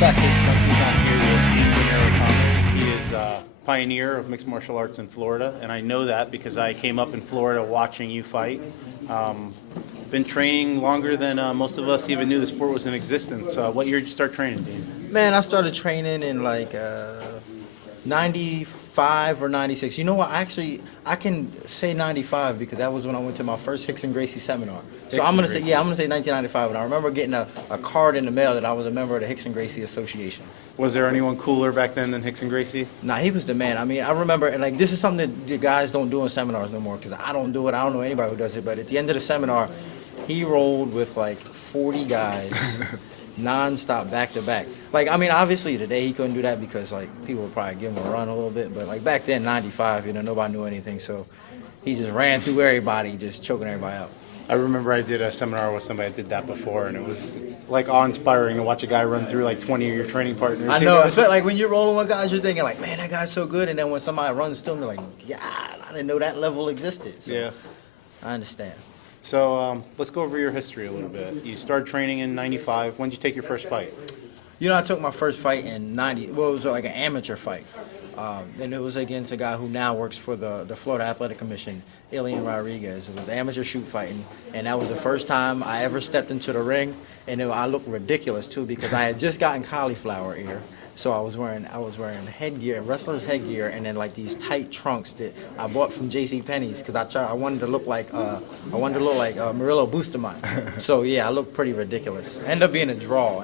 back, CAGEJUNKIES. I'm here with Dean Thomas. He is a pioneer of mixed martial arts in Florida, and I know that because I came up in Florida watching you fight. Been training longer than most of us even knew the sport was in existence. What year did you start training, Dean? Man, I started training in like 95 or 96. You know what? Actually, I can say 95 because that was when I went to my first Rickson Gracie seminar. So I'm gonna say 1995. And I remember getting a card in the mail that I was a member of the Rickson Gracie Association. Was there anyone cooler back then than Rickson Gracie? Nah, he was the man. I mean, I remember, and like this is something that the guys don't do in seminars no more because I don't do it. I don't know anybody who does it. But at the end of the seminar, he rolled with like 40 guys. Non-stop, back to back. Like, I mean, obviously today he couldn't do that because like people would probably give him a run a little bit, but like back then, 95, you know, nobody knew anything, so he just ran through everybody, just choking everybody out. I remember I did a seminar with somebody that did that before, and it's like awe-inspiring to watch a guy run through like 20 of your training partners. I know, especially like when you're rolling with guys, you're thinking like, man, that guy's so good, and then when somebody runs through him, you're like, yeah, I didn't know that level existed. So yeah. I understand. So let's go over your history a little bit. You started training in 95. When did you take your first fight? You know, I took my first fight in 90. Well, it was like an amateur fight. And it was against a guy who now works for the Florida Athletic Commission, Elian Rodriguez. It was amateur shoot fighting. And that was the first time I ever stepped into the ring. And I looked ridiculous, too, because I had just gotten cauliflower ear. So I was wearing headgear, wrestler's headgear, and then like these tight trunks that I bought from JCPenney's because I wanted to look like Murillo Bustamante. So yeah, I looked pretty ridiculous. Ended up being a draw.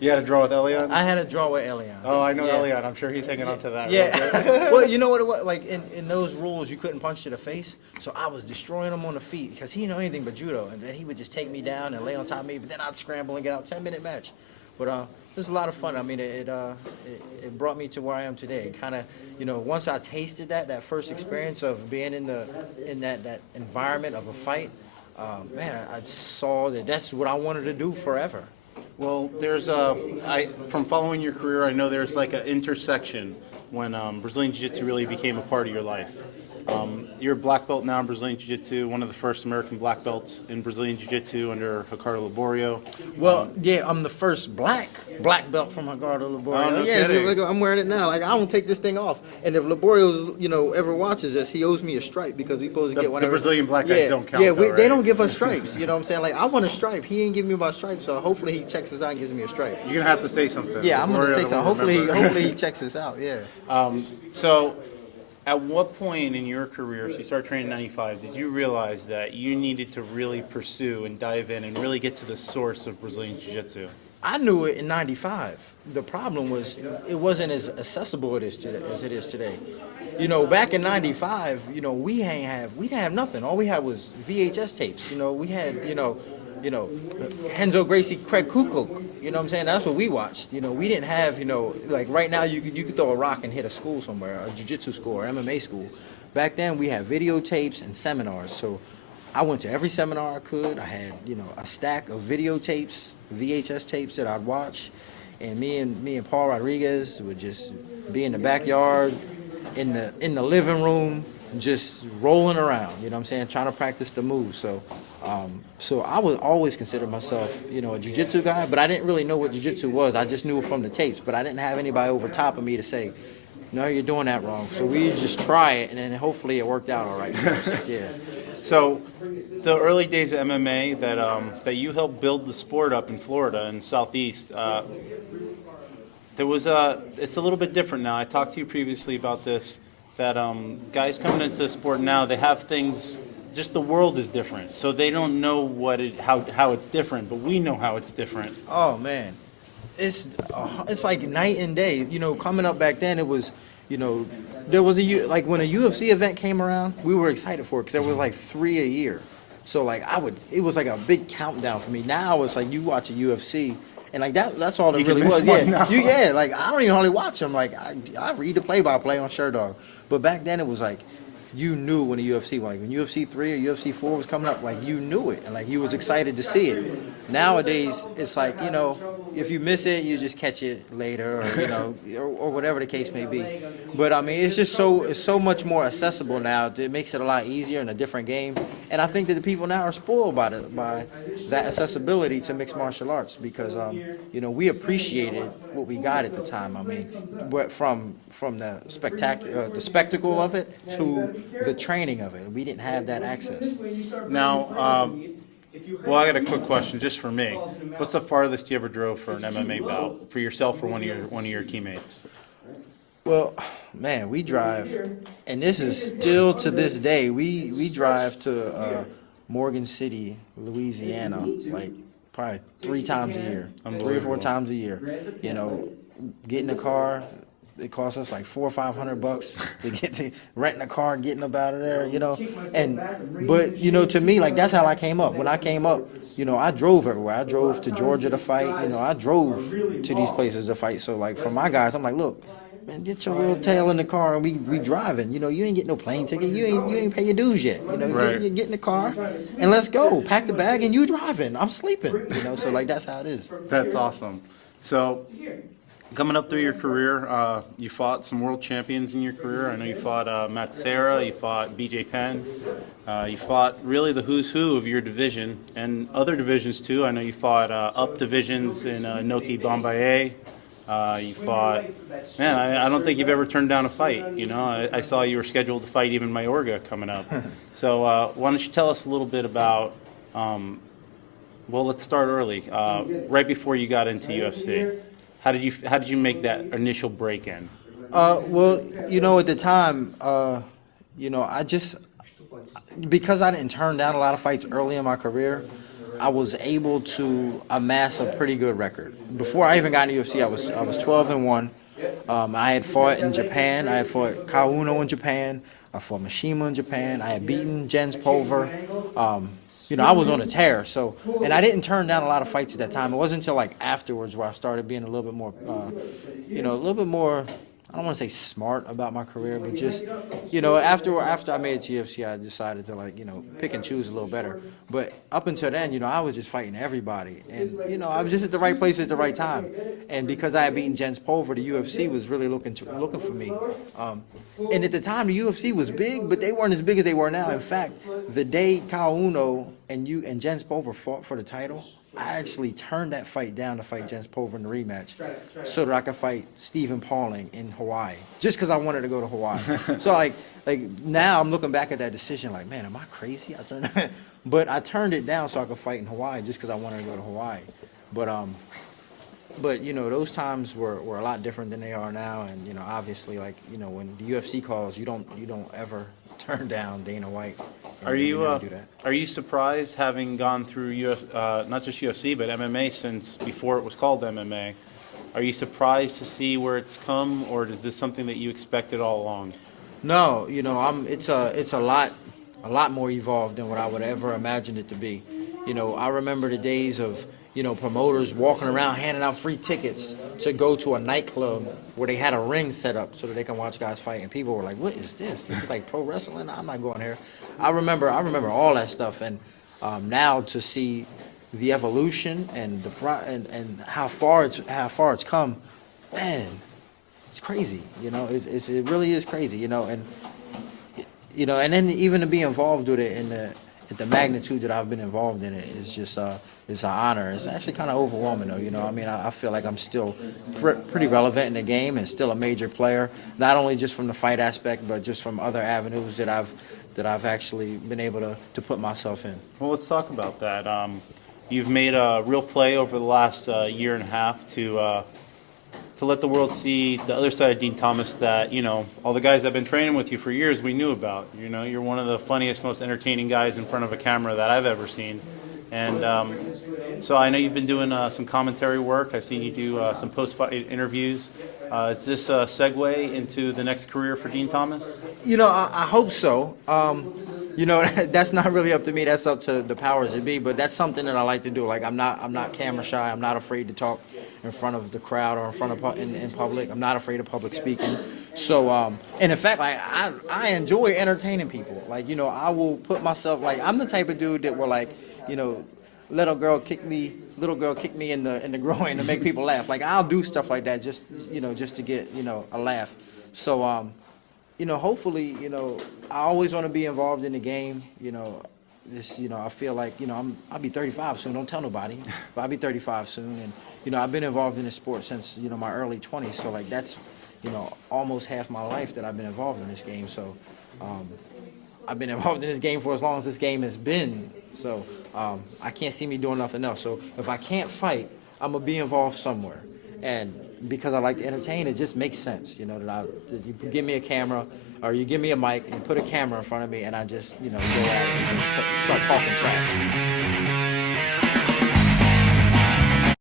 You had a draw with Elian? I had a draw with Elian. Oh, I know yeah. Elian. I'm sure he's hanging on to that. Yeah. Well, you know what it was? Like in those rules, you couldn't punch to the face. So I was destroying him on the feet because he didn't know anything but judo. And then he would just take me down and lay on top of me. But then I'd scramble and get out. 10-minute match. But it was a lot of fun. I mean, it brought me to where I am today. It kind of, you know, once I tasted that first experience of being in that environment of a fight, man, I saw that that's what I wanted to do forever. Well, there's from following your career, I know there's like an intersection when Brazilian Jiu-Jitsu really became a part of your life. You're a black belt now in Brazilian Jiu-Jitsu, one of the first American black belts in Brazilian Jiu-Jitsu under Ricardo Liborio. Well, yeah, I'm the first black belt from Ricardo Liborio. Oh, no yeah, kidding. Look, I'm wearing it now. Like, I don't take this thing off. And if Liborio's, you know, ever watches this, he owes me a stripe because we supposed to get whatever. The Brazilian black guys don't count. Yeah, though, right? They don't give us stripes. You know what I'm saying? Like, I want a stripe. He ain't giving me my stripe, so hopefully he checks us out and gives me a stripe. You're gonna have to say something. Yeah, I'm gonna say something. Hopefully he checks us out. Yeah. So, at what point in your career, so you started training in 95, did you realize that you needed to really pursue and dive in and really get to the source of Brazilian Jiu-Jitsu? I knew it in 95. The problem was it wasn't as accessible as it is today. You know, back in 95, you know, we didn't have nothing. All we had was VHS tapes. You know, we had, you know, Renzo Gracie, Craig Kukuk. You know what I'm saying? That's what we watched. You know, we didn't have, you know, like right now you could throw a rock and hit a school somewhere, a jiu-jitsu school or MMA school. Back then we had videotapes and seminars. So I went to every seminar I could. I had, you know, a stack of videotapes, VHS tapes that I'd watch. And me and Paul Rodriguez would just be in the backyard, in the living room, just rolling around, you know what I'm saying, trying to practice the moves. So I would always consider myself, you know, a jiu-jitsu guy, but I didn't really know what jiu-jitsu was. I just knew it from the tapes, but I didn't have anybody over top of me to say, no, you're doing that wrong. So we just try it, and then hopefully it worked out all right. Yeah. So the early days of MMA that you helped build the sport up in Florida and Southeast, there was it's a little bit different now. I talked to you previously about this, that guys coming into the sport now, they have things, just the world is different. So they don't know how it's different, but we know how it's different. Oh, man. It's like night and day. You know, coming up back then, it was, you know, there was like when a UFC event came around, we were excited for it because there was like 3 a year. So like it was like a big countdown for me. Now it's like you watch a UFC and like that's all it really was. Yeah, like I don't even hardly watch them. Like I read the play-by-play on Sherdog. But back then it was like you knew when the UFC, like when UFC 3 or UFC 4 was coming up, like you knew it and like you was excited to see it. Nowadays it's like, you know, if you miss it, you just catch it later, or or whatever the case may be. But I mean, it's so much more accessible now. It makes it a lot easier in a different game, and I think that the people now are spoiled by that accessibility to mixed martial arts because we appreciated what we got at the time. I mean, but from the spectacle of it to the training of it, we didn't have that access. Now, well, I got a quick question just for me. What's the farthest you ever drove for an MMA bout for yourself or one of your teammates? Well, man, we drive, and this is still to this day. We drive to Morgan City, Louisiana, like probably 3 times a year, 3 or 4 times a year. Get in the car. It costs us like $400 or $500 to get to renting a car, getting up out of there, but to me, like, that's how I came up. When I came up, I drove everywhere. I drove to Georgia to fight. I drove to these places to fight. So like for my guys, I'm like, look, man, get your little tail in the car and we driving. You ain't get no plane ticket. You ain't pay your dues yet. Right. Get in the car and let's go. Pack the bag and you driving. I'm sleeping. So like that's how it is. That's awesome. So, coming up through your career, you fought some world champions in your career. I know you fought Matt Serra, you fought BJ Penn, you fought really the who's who of your division and other divisions too. I know you fought up divisions in Noki Bombaye. You fought, man, I don't think you've ever turned down a fight. I saw you were scheduled to fight even Mayorga coming up. So why don't you tell us a little bit about, well, let's start early, right before you got into UFC. How did you make that initial break in? Well, at the time, because I didn't turn down a lot of fights early in my career, I was able to amass a pretty good record. Before I even got into UFC, I was 12-1. I had fought in Japan. I had fought Kauno in Japan. I fought Mishima in Japan. I had beaten Jens Pulver. I was on a tear. So, and I didn't turn down a lot of fights at that time. It wasn't until like afterwards where I started being a little bit more, I don't want to say smart about my career, but just, after I made it to UFC, I decided to pick and choose a little better. But up until then, I was just fighting everybody. And, I was just at the right place at the right time. And because I had beaten Jens Pulver, the UFC was really looking for me. And at the time, the UFC was big, but they weren't as big as they were now. In fact, the day Kauno and Jens Pulver fought for the title, I actually turned that fight down to fight Jens Pulver in the rematch so that I could fight Stephen Pauling in Hawaii, just because I wanted to go to Hawaii. So like now I'm looking back at that decision like, man, am I crazy? But I turned it down so I could fight in Hawaii just because I wanted to go to Hawaii. But those times were a lot different than they are now, and obviously when the UFC calls, you don't ever turn down Dana White. Are you surprised, having gone through not just UFC but MMA since before it was called MMA? Are you surprised to see where it's come, or is this something that you expected all along? No, it's a lot more evolved than what I would ever imagined it to be. I remember the days of promoters walking around handing out free tickets to go to a nightclub where they had a ring set up so that they can watch guys fight, and people were like, "What is this? This is like pro wrestling. I'm not going here." I remember all that stuff, and now to see the evolution and and how far it's come, man, it's crazy. It really is crazy. And then even to be involved with it at the magnitude that I've been involved in it is just it's an honor. It's actually kind of overwhelming, though. I feel like I'm still pretty relevant in the game and still a major player, not only just from the fight aspect, but just from other avenues that I've actually been able to put myself in. Well, let's talk about that. You've made a real play over the last year and a half to let the world see the other side of Dean Thomas that, all the guys that have been training with you for years we knew about. You're one of the funniest, most entertaining guys in front of a camera that I've ever seen. And so I know you've been doing some commentary work. I've seen you do some post-fight interviews. Is this a segue into the next career for Dean Thomas? I hope so. That's not really up to me. That's up to the powers that be. But that's something that I like to do. Like I'm not camera shy. I'm not afraid to talk in front of the crowd or in public. I'm not afraid of public speaking. So and in fact, I enjoy entertaining people. I will put myself I'm the type of dude that will little girl kick me in the groin to make people laugh. Like I'll do stuff like that just just to get a laugh. So hopefully I always want to be involved in the game. I feel like I'll be 35 soon. Don't tell nobody, but I'll be 35 soon, and I've been involved in the sport since my early 20s. So like that's almost half my life that I've been involved in this game. So I've been involved in this game for as long as this game has been. So I can't see me doing nothing else. So if I can't fight, I'm gonna be involved somewhere. And because I like to entertain, it just makes sense, that you give me a camera or you give me a mic and put a camera in front of me, and I just go out and just start talking trash.